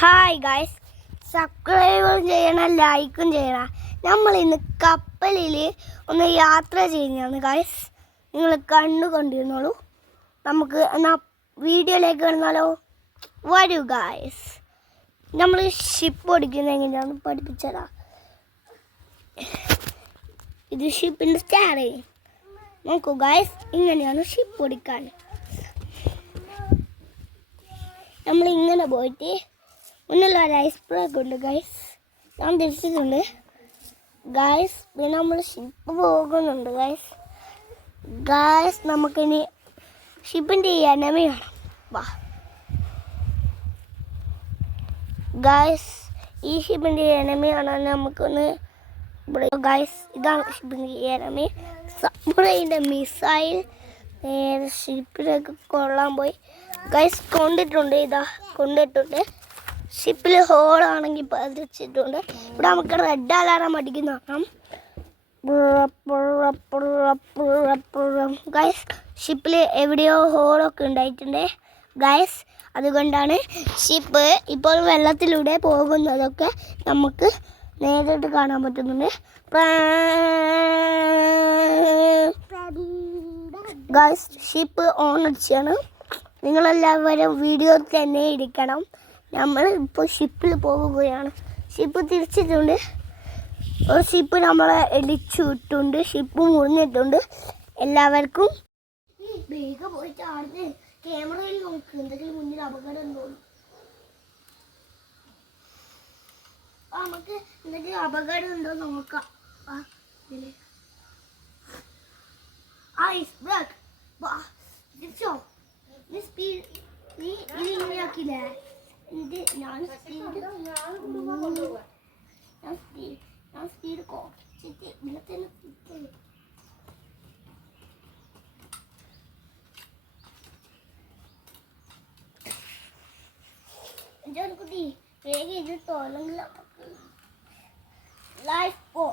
Hi guys, സബ്സ്ക്രൈബും ചെയ്യണം, ലൈക്കും ചെയ്യണം. നമ്മൾ ഇന്ന് കപ്പലിൽ ഒന്ന് യാത്ര ചെയ്യുന്നതാണ് ഗായ്സ്. നിങ്ങൾ കണ്ടുകൊണ്ടിരുന്നോളൂ. നമുക്ക് എന്നാൽ വീഡിയോയിലേക്ക് വന്നാലോ? വരൂ ഗായ്സ്. നമ്മൾ ഷിപ്പ് ഓടിക്കുന്നത് എങ്ങനെയാണെന്ന് പഠിപ്പിച്ചതാണ്. ഇത് ഷിപ്പിൻ്റെ സ്റ്റാറിങ്. നോക്കൂ ഗായ്സ്, ഇങ്ങനെയാണ് ഷിപ്പ് ഓടിക്കാൻ. നമ്മളിങ്ങനെ പോയിട്ട് മുന്നിൽ ഒരു ഐസ് ബ്രേക്ക് ഉണ്ട് ഗൈസ്. ഞാൻ തിരിച്ചിട്ടുണ്ട് ഗൈസ്. പിന്നെ നമ്മൾ ഷിപ്പ് പോകുന്നുണ്ട് ഗൈസ്. ഗൈസ്, നമുക്കിനി ഷിപ്പിൻ്റെ ഈ എനമി കാണാം. വാ ഗൈസ്, ഈ ഷിപ്പിൻ്റെ എനമി കാണാൻ നമുക്കൊന്ന് ഗൈസ്. ഇതാണ് ഷിപ്പിൻ്റെ എനമി. സബ്മറൈൻ്റെ മിസൈൽ നേരെ ഷിപ്പിലേക്ക് കൊള്ളാൻ പോയി ഗൈസ്. കൊണ്ടിട്ടുണ്ട്. ഷിപ്പിൽ ഹോളാണെങ്കിൽ പതിച്ചിട്ടുണ്ട്. ഇവിടെ നമുക്ക് റെഡ് അലാറം അടിക്കുന്ന നോക്കാം ഗൈസ്. ഷിപ്പിൽ എവിടെയോ ഹോളൊക്കെ ഉണ്ടായിട്ടുണ്ട് ഗൈസ്. അതുകൊണ്ടാണ് ഷിപ്പ് ഇപ്പോൾ വെള്ളത്തിലൂടെ പോകുന്നതൊക്കെ നമുക്ക് നേരിട്ട് കാണാൻ പറ്റുന്നുണ്ട് ഗൈസ്. Ship on അടിച്ചാണ്. നിങ്ങളെല്ലാവരും വീഡിയോ തന്നെ ഇരിക്കണം. നമ്മൾ ഇപ്പോൾ ഷിപ്പിൽ പോവുകയാണ്. ഷിപ്പ് തിരിച്ചിട്ടുണ്ട്. ഒരു ഷിപ്പ് നമ്മളെ ഇടിച്ചു ഇട്ടുണ്ട്. ഷിപ്പ് മുറിഞ്ഞിട്ടുണ്ട്. എല്ലാവർക്കും വേഗം പോയിട്ട് ആടുന്ന് ക്യാമറയിൽ നോക്ക്, എന്തെങ്കിലും മുന്നിൽ അപകടം ഉണ്ടോ. നമുക്ക് എന്തെങ്കിലും അപകടം ഉണ്ടോ നോക്കാം. ഐസ് ബ്രേക്ക് തിരിച്ചോ. നീ സ്പീഡ് നീ ഇങ്ങനെയാക്കില്ലേ? ഞാൻ സ്പീഡ് കുറച്ചിട്ട് ഇവിടെ തന്നെ കുട്ടി വേഗം ഇതിട്ടോ, അല്ലെങ്കിൽ ലൈഫ് പോ.